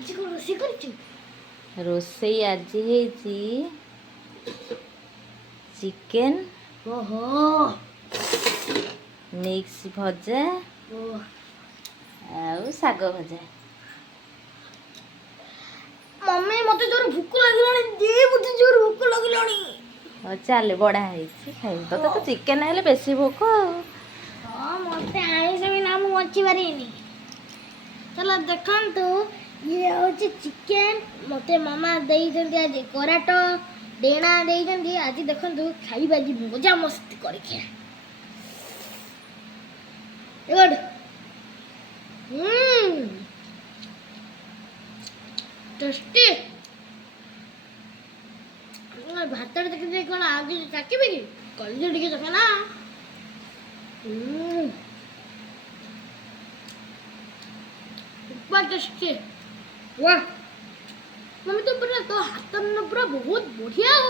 ଆଜି କ'ଣ ରୋଷେଇ କରିଛୁ? ରୋଷେଇ ଆଜି ହେଇଛି ଚିକେନ, ଓହୋ ମିକ୍ସ ଭଜା ଓ ଆଉ ଶାଗ ଭଜା। ମମ୍ମି ମତେ ଜୋର ଭୋକ ଲାଗିଲାଣି ଦେ ମତେ ଜୋର ଭୋକ ଲାଗିଲାଣି। ହଉ ଚାଲେ ବଢ଼ା ହେଇଛି ଖାଇବୁ। ତତେ ତ ଚିକେନ ହେଲେ ବେଶୀ ଭୋକ ଆଉ। ହଁ ମତେ ଆଇଁଷ ବିନା ମୁଁ ବଞ୍ଚି ପାରିବିନି। ଚାଲ ଦେଖନ୍ତୁ ଇଏ ହେଉଛି ଚିକେନ ମତେ ମାମା ଦେଇଛନ୍ତି ଆଜି କରାଟ ଡେଣା ଦେଇଛନ୍ତି ଆଜି ଦେଖନ୍ତୁ ଖାଇବା ଆଜି ମଜା ମସ୍ତି କରିକି ଏଗୋଡ଼ ଟେଷ୍ଟି ଭାତରେ ଦେଖିଲେ କ'ଣ ଆଉ କିଛି ଚାକିବି କି କଲିଜା ଟିକେ ଚକା ନା super tasty वाह मम्मी तो पूरा तो हाथ में पूरा बहुत बढ़िया हो।